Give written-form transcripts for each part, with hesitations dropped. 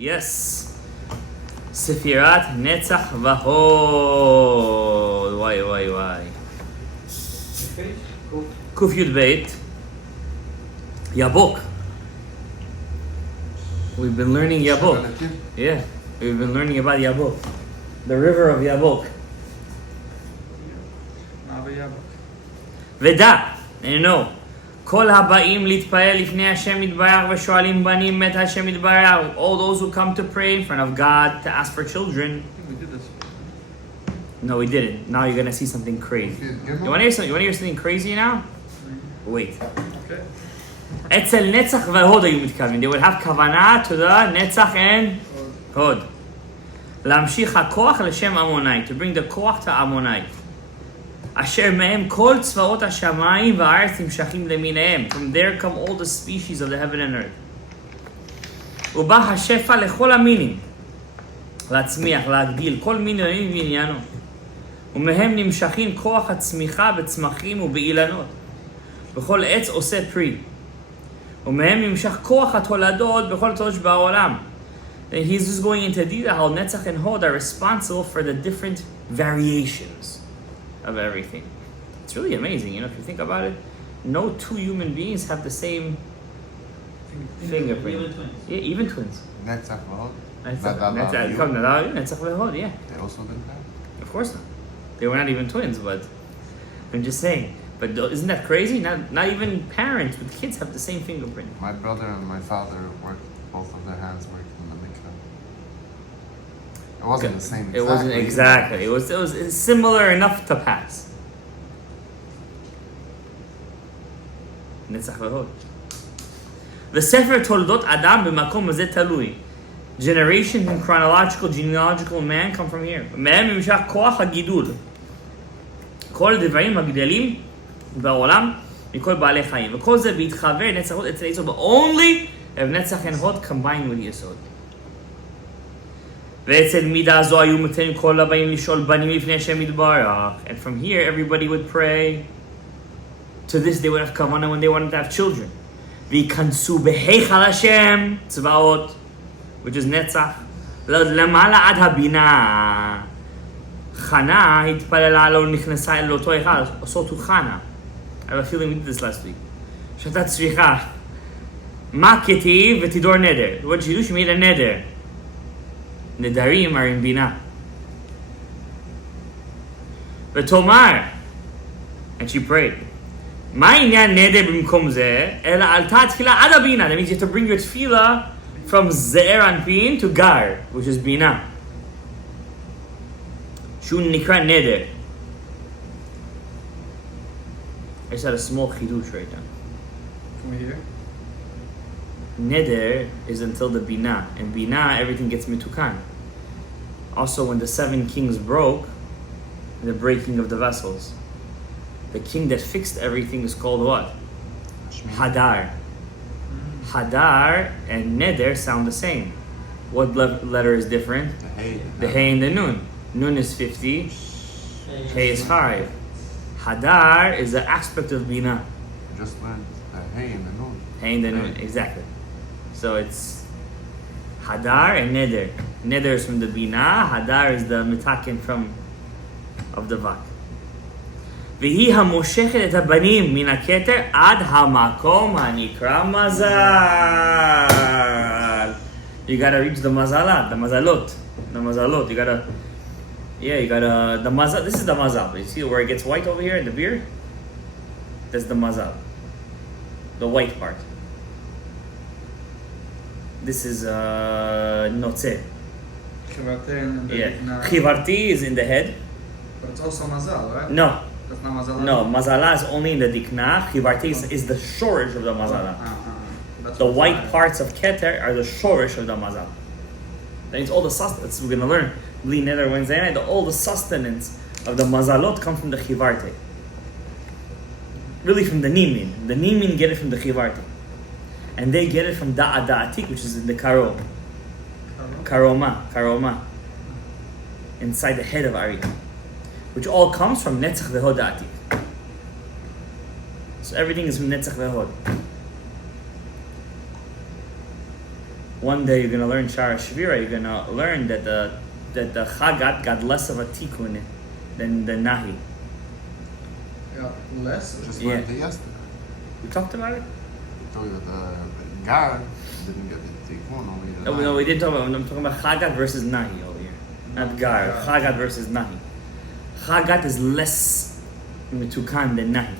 Yes. Sefirat Netzach Vahod. Why? Kuf Yud Beit. Yabok. We've been learning Yabok. Yeah, we've been learning about Yabok. The river of Yabok. Veda, and you know, כל הבאים להתפלל לפני השם יתברך ושואלים בנים מת השם יתברך. All those who come to pray in front of God to ask for children. We did this. No, we didn't. Now you're gonna see something crazy. You wanna hear something crazy now? Wait. Okay. אצל נצח והוד היו מתכוונים. They would have כוונה to the נצח and הוד. להמשיך הכוח לשם עמוני. To bring the כוח to עמוני. אשר מהם כל צבאות השמיים והארץ נמשכים למיניהם. From there come all the species of the heaven and earth. ובא השפע לכל המינים. להצמיח, להגדיל, כל מין ועניינו. ומהם נמשכים כוח הצמיחה בצמחים ובאילנות. בכל עץ עושה פרי. ומהם נמשך כוח התולדות בכל תולדות שבעולם. And he's just going into detail how Netzach and Hod are responsible for the different variations of everything. It's really amazing, if you think about it. No two human beings have the same fingerprint. Even twins. Yeah, even twins. Netzach Vahod? Netzach v'Hod, yeah. They also didn't have? Of course not. They were not even twins, but I'm just saying. But isn't that crazy? Not even parents with kids have the same fingerprint. My brother and my father worked, both of their hands worked in the mikveh. It wasn't the same exactly. It wasn't exactly. It was similar enough to pass. Netzach v'Hod. וספר תולדות אדם במקום הזה תלוי. Generation and chronological, genealogical man come from here. מהם נמשך כוח הגידול. כל הדברים הגדלים בעולם מכל בעלי חיים. וכל זה בהתחבר נצח הוד אצל יסוד. But only if נצח and hod combined with יסוד. ואצל מידה זו היו מתנים כל הבאים לשאול בנים לפני השם יתברך. And from here everybody would pray. To this they would have kavanah when they wanted to have children. וייכנסו בהיכל השם צבאות, which is נצח, למעלה עד הבינה. חנה התפללה לא נכנסה אל אותו היכל, so to חנה. I have a feeling we did this last week. שאתה צריכה, מה כתיב ותדור נדר. What she do? She made a נדר. נדרים are in בינה. ותאמר, and she prayed. מה עניין נדר במקום זה? אלא עלתה תפילה עד הבינה. That means you have to bring your tefillah from זעיר אנפין to gar, which is בינה. שהוא נקרא נדר. I just had a small chidush right now. Can we hear? Neder is until the bina, and bina everything gets mitukan. Also, when the 7 kings broke, the breaking of the vessels, the king that fixed everything is called what? Hadar. Hadar and neder sound the same. What letter is different? The hey and the nun. Nun is 50, hey is 5. Hadar is the aspect of bina. Just learned the hey and the nun. Hey and the nun, exactly. So it's Hadar and Neder. Neder is from the Bina, Hadar is the mitaken of the Vak. והיא המושכת את הבנים מן הכתר עד המקום הנקרא מזל. You gotta reach the mazalat, the mazalot. You gotta, the mazal. This is the mazal. You see where it gets white over here in the beard? That's the mazal. The white part. This is notze. Yeah. Chivarti is in the head. But it's also mazal, right? No. That's not mazala? No, mazala is only in the dikna. Chivarti is the shorish of the mazala. The white parts of keter are the shorish of the mazal. That means all the sustenance, we're going to learn Bli Neder Wednesday night, all the sustenance of the mazalot come from the chivarti. Really from the nimin. The nimin get it from the chivarti. And they get it from da'atik, which is in the karo. Karoma. Inside the head of Ari. Which all comes from netzach v'hod da'atik. So everything is from netzach v'hod. One day you're gonna learn Shara Shvira. You're gonna learn that the Chagat got less of a tikkun than the Nahi. Yeah, less. Just Yeah. learned it yesterday. We talked about it. I told you that the guy didn't get the tikkun, only the No, we didn't talk about. I'm talking about Chagat versus Nahi over here, not Gar. Yeah. Chagat versus Nahi. Chagat is less mitukan than Nahi.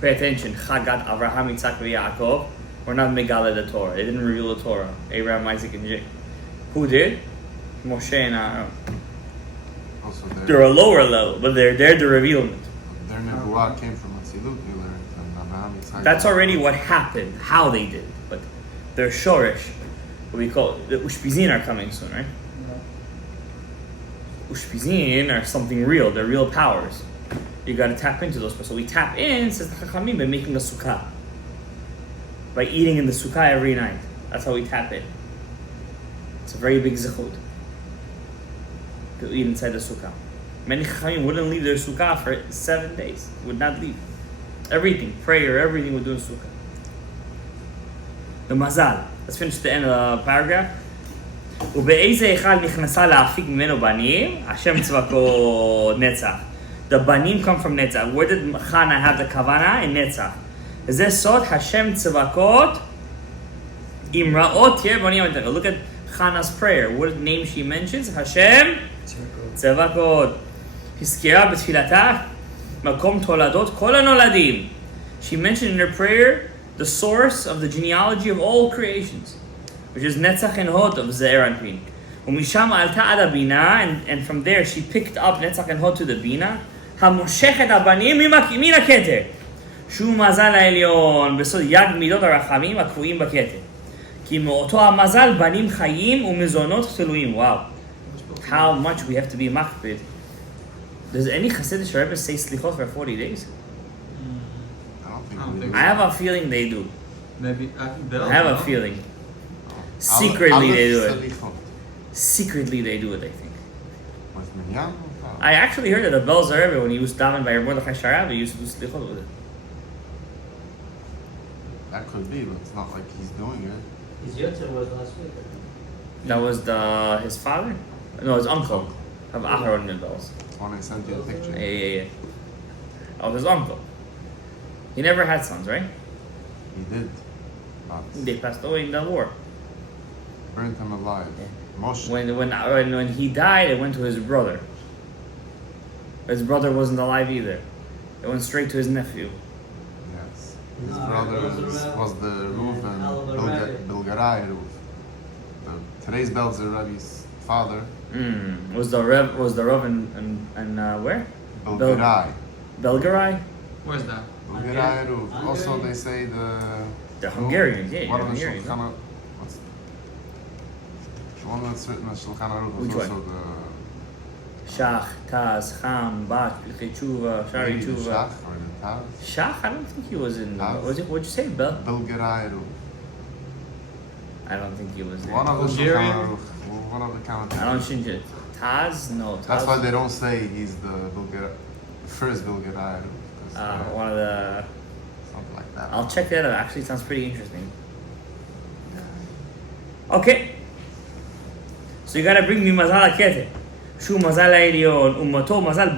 Pay attention. Chagat, Avraham, Yitzchak, and Yaakov were not Megala the Torah. They didn't reveal the Torah. Abraham, Isaac, and Jacob. Who did? Moshe and Aaron. Also, They're a lower level, but they're the revealment. their nebuah came from Atzilut, you learned, and Abraham, Yitzchak. That's already what happened, how they did. But their Shoresh, what we call the Ushpizin, are coming soon, right? Ushpizin are something real. They're real powers. You got to tap into those. So we tap in, says the Chachamim, by making a sukkah. By eating in the sukkah every night. That's how we tap in. It's a very big zechut to eat inside the sukkah. Many Chachamim wouldn't leave their sukkah for 7 days. Would not leave. Everything, prayer, everything would do in sukkah. The mazal. Let's finish the end of the paragraph. ובאיזה אחד נכנסה להפיק ממנו בנים, השם צבקות נצח. The banim come from netzach. Where did Chana have the kavana? In netzach. וזה סוד השם צבקות אמראות תהיה בנים. Look at Chana's prayer. What name she mentions? השם צבקות. הזכירה בתפילתה מקום תולדות כל הנולדים. She mentioned in her prayer the source of the genealogy of all creations, which is Netzach and Hod of Ze'er Anpin. ומשם עלתה עד הבינה, and from there she picked up Netzach and Hod to the בינה, המושך את הבנים מן הכתר, שהוא מזל העליון בסוד יד מידות הרחמים הקבועים בכתר. כי מאותו המזל בנים חיים ומזונות תלויים. Wow. How much we have to be makpid. Does any Hasidic Rebbe say slichot for 40 days? I don't think I don't we think do. I have a feeling they do. Maybe I have a feeling. Secretly they do it. Salichot. Secretly they do it, I think. With Minyan? I actually heard that the Bel Rebbe, when he was davened by Mordechai Sharav, he used to do slichot with it. That could be, but it's not like he's doing it. His Yotzer was last week. That was his father? No, his uncle. Of Aharon and Bells. When I sent you the picture. Yeah. Oh, his uncle. He never had sons, right? He did. But They passed away in the war. burnt him alive. Yeah. Moshe. When he died, it went to his brother. His brother wasn't alive either. It went straight to his nephew. Yes. His No, brother it was the Reuven, Al-Rabi. Bilgarai Reuven. Today's Belzer Rebbe's father, Was the Rev and where? Bilgarai. Belgarai? Where's that? Bilgarai Reuven. Hungary? Also, they say The Hungarians, yeah, One the of the Hungarians. Shulchan Aruch- what's the one that's written in Shulchan Aruch was Which also Shach, Taz, Cham, Bat, Pilchei Tshuva, Sharei maybe the Tshuva. Shach or the Taz. Shach? I don't think he was in. Taz. What'd you say, Bel? Bilgarai Reuven. I don't think he was there. One of the Hungarian? Shulchan Aruch, one of the I don't commentators. change it. Taz? No, Taz. That's why they don't say he's the first Bilgarai Reuven. 'cause, One of the. something like that. I'll check that out. Actually, it sounds pretty interesting. Okay. So you gotta bring me מזל הכתר. שהוא מזל העליון, ומותו מזל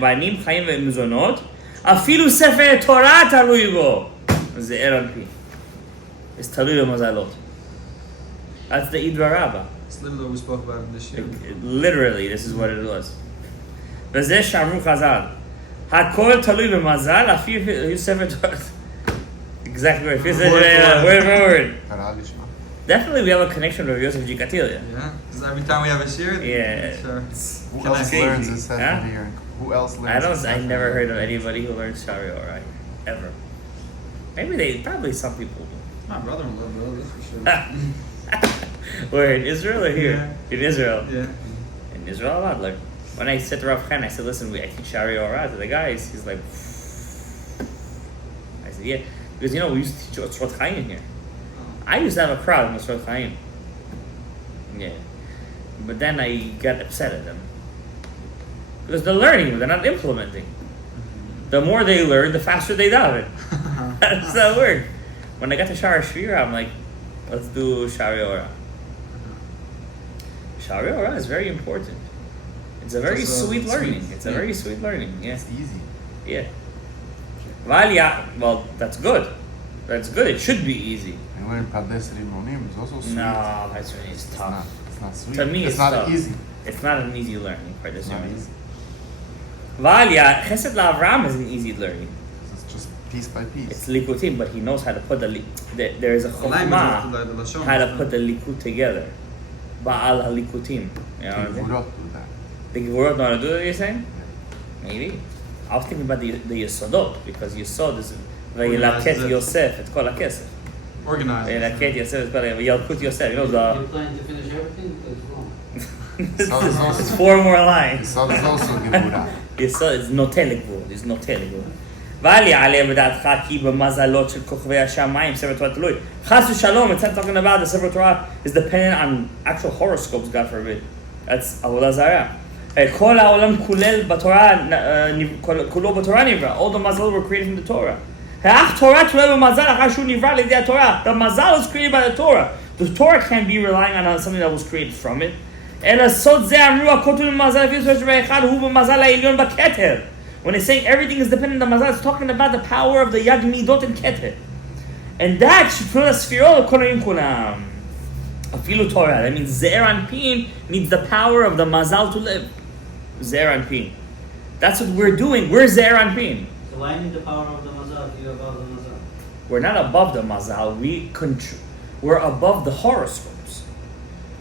בנים חיים ומזונות, אפילו ספר תורה תלוי בו. זה RLP. It's תלוי במזלות. That's the Idra Rabbah. It's literally what we spoke about in this year. Literally, this is what it was. וזה שאמרו חז"ל, הכל תלוי במזל, אפילו ספר תורה. Exactly right. Word for word. קרא לשמה. Definitely we have a connection with Yosef Gikatilia. Yeah, because every time we have a shir, Yeah. sure. Who Can I else say- learns this set Huh? from here? Who else learns I never heard of anybody who learns Sharei Orah ever. Maybe probably some people do. My brother-in-law, bro, that's for sure. Where in Israel or here? Yeah. In Israel. Yeah. In Israel a lot. Like when I said to Rav Khan, I said, listen, I teach Sharei Orah to the guys. He's like, I said, yeah. Because we used to teach Otzrot Chaim here. I used to have a crowd in Otzrot Chaim. Yeah. But then I got upset at them. Because they're learning, but they're not implementing. The more they learn, the faster they daven. How does that work? When I got to Shara Shvira, I'm like, Let's do Sharei Orah. Sharei Orah is very important. It's a very It's sweet learning. sweet. It's a very sweet learning. Yeah. It's easy. Yeah. Well, that's good. That's good. It should be easy. And learn Pardes Rimonim is also sweet. No, that's really it's It's tough. not. It's not sweet. To me, it's not tough. easy. It's not an easy learning for this It's not one. easy. Valia, Chesed LaAvraham is an easy learning. It's just piece by piece. It's likutim, but he knows how to put there is a chokhmah how to put the likut together. Ba'al halikutim. You know what I'm saying? Gevurot do that. The Gevurot know how to do it, you're saying? Maybe. I was thinking about the Yesodot, because Yesod is Vayelaket Yosef, it's called HaKesef. Organized. Vayelaket Yosef, it's called Vayelkut Yosef. You know the... You're planning to finish everything? That's wrong. It's 4 more lines. So it's also Gevurah. Yesod is נוטה לגבול, it's נוטה לגבול. ואל יעלה בדעתך כי במזלות של כוכבי השמיים ספר תורה תלוי. חס ושלום, it's not talking about the Sefer Torah is dependent on actual horoscopes, God forbid. That's עבודה זרה. כל העולם כולל בתורה, כולו בתורה נברא. All the mazal were created from the Torah. האח תורה תלוי במזל אחר שהוא נברא על ידי התורה. The mazal was created by the Torah. The Torah can't be relying on something that was created from it. אלא סוד זה אמרו הכותב במזל לפי ספר שבאחד הוא במזל העליון בכתר. When it's saying everything is dependent on the mazal, it's talking about the power of the yad midot and keter. And that should put us sphirol korim kulam. Afilu Torah. That means Ze'er Anpin needs the power of the mazal to live. Ze'er Anpin. That's what we're doing. We're Ze'er Anpin. So why need the power of the mazal if you're above the mazal? We're not above the mazal. We're above the horoscopes.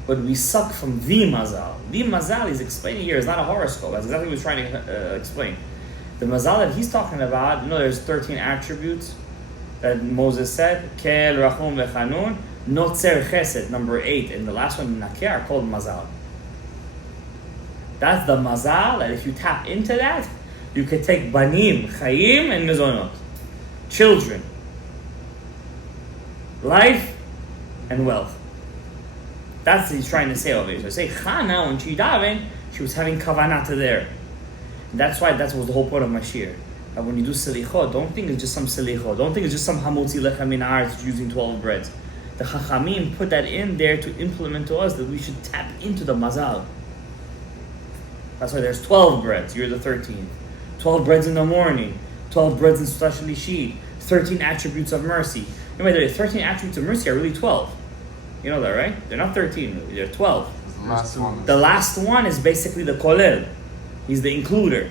But we suck from the mazal. The mazal he's explaining here is not a horoscope. That's exactly what he's trying to explain. The mazal that he's talking about, there's 13 attributes that Moses said. Kel, Rachum, Vechanun, Notzer Chesed, number 8, and the last one, Nakeh, are called mazal. That's the mazal that if you tap into that, you can take banim, chayim, and mezonot. Children. Life and wealth. That's what he's trying to say over here. So say Chana, when she davened, she was having kavanah to there. That's why that was the whole point of my shir. That when you do selichot, don't think it's just some selichot. Don't think it's just some hamotzi lechem min haaretz using 12 breads. The chachamim put that in there to implement to us that we should tap into the mazal. That's why there's 12 breads. You're the 13th. 12 breads in the morning. 12 breads in Sudah Shalishit. 13 attributes of mercy. Anyway, the 13 attributes of mercy are really 12. You know that, right? They're not 13 really. They're 12. The last one. The last one is basically the kolel. He's the includer.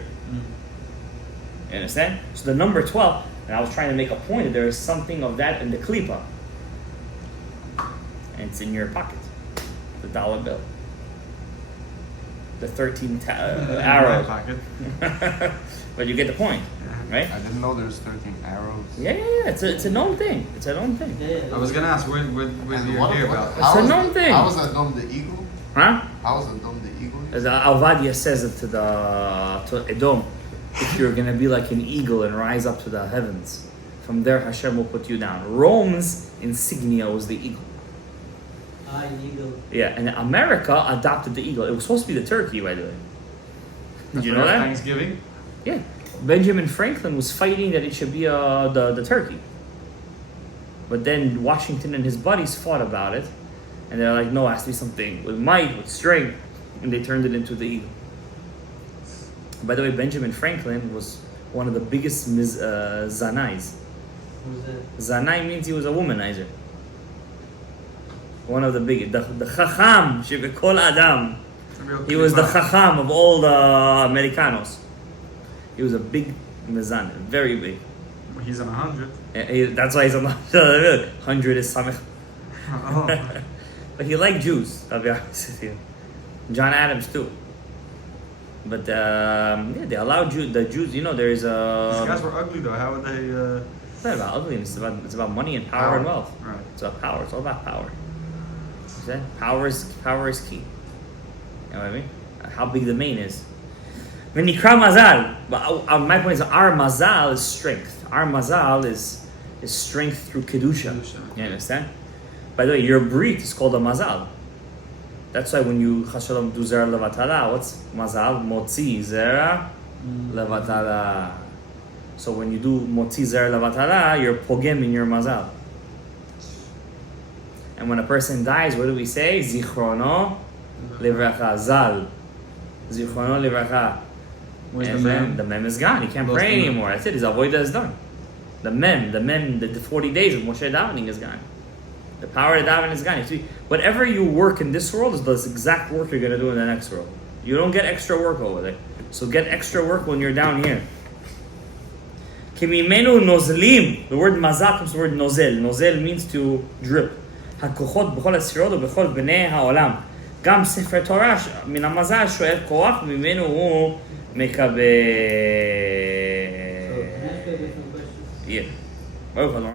You understand? So the number 12, and I was trying to make a point that there is something of that in the klipa. And it's in your pocket. The dollar bill. The 13 arrows. Pocket. But you get the point, right? I didn't know there's 13 arrows. Yeah. It's a known thing. It's a known thing. Yeah. I was gonna ask, where And you what- hear what- about? It's a known thing. How was Adom the eagle? Huh? How was Adom the eagle? The Avadia says it to Edom, if you're gonna be like an eagle and rise up to the heavens, from there Hashem will put you down. Rome's insignia was the eagle. An eagle. Yeah, and America adopted the eagle. It was supposed to be the turkey, by the way. Did you know that? Thanksgiving. Yeah. Benjamin Franklin was fighting that it should be the turkey. But then Washington and his buddies fought about it. And they're like, no, it has to be something with might, with strength. And they turned it into the eagle. By the way, Benjamin Franklin was one of the biggest zanais. Who's that? Zanai means he was a womanizer. One of the biggest. The chacham, shebekol adam. He was the chacham of all the Americanos. He was a big mezan, very big. He's on 100. That's why he's on the 100 is samech. Oh. But he liked Jews, I'll be honest with you. John Adams too. But they allowed the Jews, there's These guys were ugly though. How would they? It's not about ugliness, it's about money and power and wealth. Right. It's about power, it's all about power. You see? Power is key. You know what I mean? How big the main is. V'nikra mazal. But my point is, our mazal is strength. Our mazal is strength through kedusha. You understand? By the way, your brit is called a mazal. That's why when you Shalom do zera levatala, what's mazal? Motzi zera levatala. So when you do motzi zera levatala, you're pogem in your mazal. And when a person dies, what do we say? Zichrono livracha. Zal. Zichrono livracha. Where's the And then mem? the mem is gone. He can't Lost pray the mem. anymore. That's it. His avodah is done. The 40 days of Moshe davening is gone. The power of davening is gone. You see, whatever you work in this world is the exact work you're going to do in the next world. You don't get extra work over there. So get extra work when you're down here. Kimimenu nozlim. The word mazal comes from the word nozel. Nozel means to drip. הכוחות בכל הספירות ובכל בני העולם. גם ספר תורה מן המזל שואל כוח, ממנו הוא מקבל. So, can I ask you a different question? ברוך ה'.